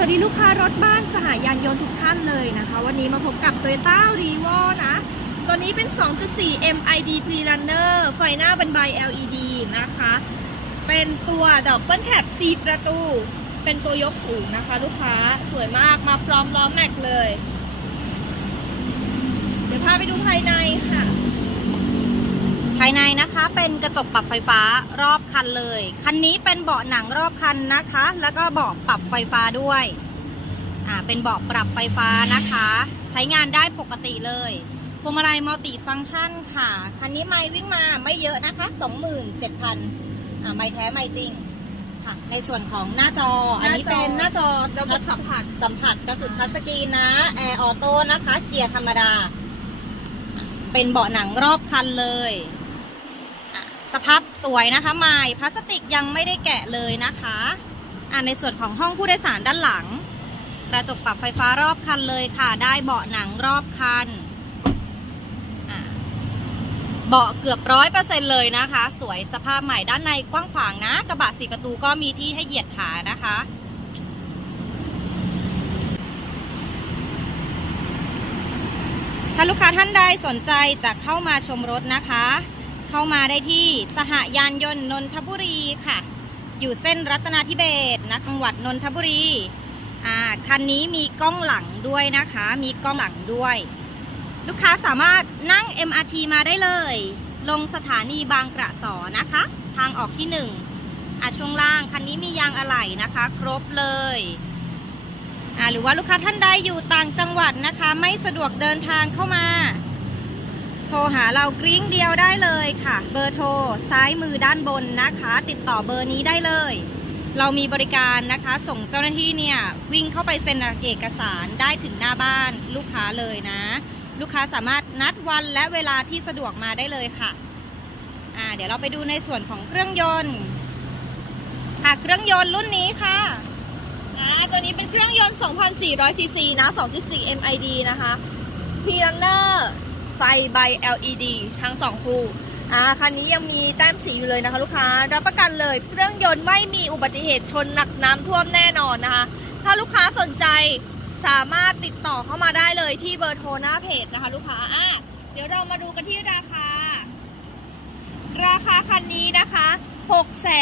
สวัสดีลูกค้ารถบ้านสหายานยนต์ทุกท่านเลยนะคะ วันนี้มาพบกับ Toyota r e v o นะ ตัวนี้เป็น 2.4 MID Pre-Runner ไฟหน้าบรรบาย LED นะคะ เป็นตัวดับเบิลแคป4ประตู เป็นตัวยกสูงนะคะ ลูกค้าสวยมากมาพร้อมล้อแม็กเลย เดี๋ยวพาไปดูภายในค่ะ ภายในนะคะเป็นกระจกปรับไฟฟ้ารอบคันเลย คันนี้เป็นเบาะหนังรอบคันนะคะ แล้วก็เบาะปรับไฟฟ้าด้วยอ่าเป็นเบาะปรับไฟฟ้านะคะ ใช้งานได้ปกติเลยพวงมาลัยมัลติฟังก์ชันค่ะ คันนี้ไม่วิ่งมาไม่เยอะนะคะ 27,000อ่าไม่แท้ไม่จริงค่ะ ในส่วนของหน้าจอ อันนี้เป็นหน้าจอระบบสัมผัสสัมผัสก็คือทัชสกรีนนะแอร์ออโต้นะคะ เกียร์ธรรมดา เป็นเบาะหนังรอบคันเลยอะ สภาพสวยนะคะไม้พลาสติกยังไม่ได้แกะเลยนะคะอะในส่วนของห้องผู้โดยสารด้านหลัง กระจกปรับไฟฟ้ารอบคันเลยค่ะ ได้เบาะหนังรอบคันอะเบาะเกือบร้อยเปอร์เซ็นเลยนะคะ สวยสภาพใหม่ด้านในกว้างขวางนะ กระบะสี่ประตูก็มีที่ให้เหยียดขานะคะ ถ้าลูกค้าท่านใดสนใจจะเข้ามาชมรถนะคะ เข้ามาได้ที่สหยานยนต์นนทบุรีค่ะ อยู่เส้นรัตนาธิเบศนะจังหวัดนนทบุรีอ่าคันนี้มีกล้องหลังด้วยนะคะ มีกล้องหลังด้วย ลูกค้าสามารถนั่ง MRT มาได้เลย ลงสถานีบางกระสอนะคะ ทางออกที่หนึ่งอะช่วงล่างคันนี้มียางอะไหล่นะคะ ครบเลยอ่าหรือว่าลูกค้าท่านใดอยู่ต่างจังหวัดนะคะ ไม่สะดวกเดินทางเข้ามา โทรหาเรากริ้งเดียวได้เลยค่ะ เบอร์โทรซ้ายมือด้านบนนะคะ ติดต่อเบอร์นี้ได้เลย เรามีบริการนะคะ ส่งเจ้าหน้าที่เนี่ยวิ่งเข้าไปเซ็นเอกสารได้ถึงหน้าบ้านลูกค้าเลยนะ ลูกค้าสามารถนัดวันและเวลาที่สะดวกมาได้เลยค่ะอ่าเดี๋ยวเราไปดูในส่วนของเครื่องยนต์ค่ะเครื่องยนต์รุ่นนี้ค่ะอ่าตัวนี้เป็นเครื่องยนต์ 2,400ซีซีนะ 2.4 MID นะคะ p r u n n e r ไฟใบ LED ทั้งสองคู่อ่าคันนี้ยังมีแต้มสีอยู่เลยนะคะ ลูกค้ารับประกันเลยเครื่องยนต์ไม่มีอุบัติเหตุชนหนักน้ำท่วมแน่นอนนะคะ ถ้าลูกค้าสนใจสามารถติดต่อเข้ามาได้เลยที่เบอร์โทรหน้าเพจนะคะ ลูกค้าอะเดี๋ยวเรามาดูกันที่ราคา ราคาคันนี้นะคะ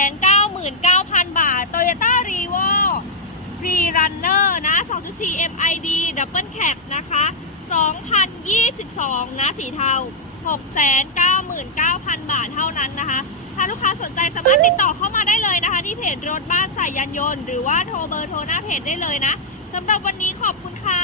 699,000 บาท Toyota Pre Runner นะ 2.4 MID Double Cab นะคะ 2022 นะ สีเทา 699,000 บาทเท่านั้นนะคะ ถ้าลูกค้าสนใจสามารถติดต่อเข้ามาได้เลยนะคะ ที่เพจรถบ้านสายยานยนต์ หรือว่าโทรเบอร์โทรหน้าเพจได้เลยนะสำหรับวันนี้ขอบคุณค่ะ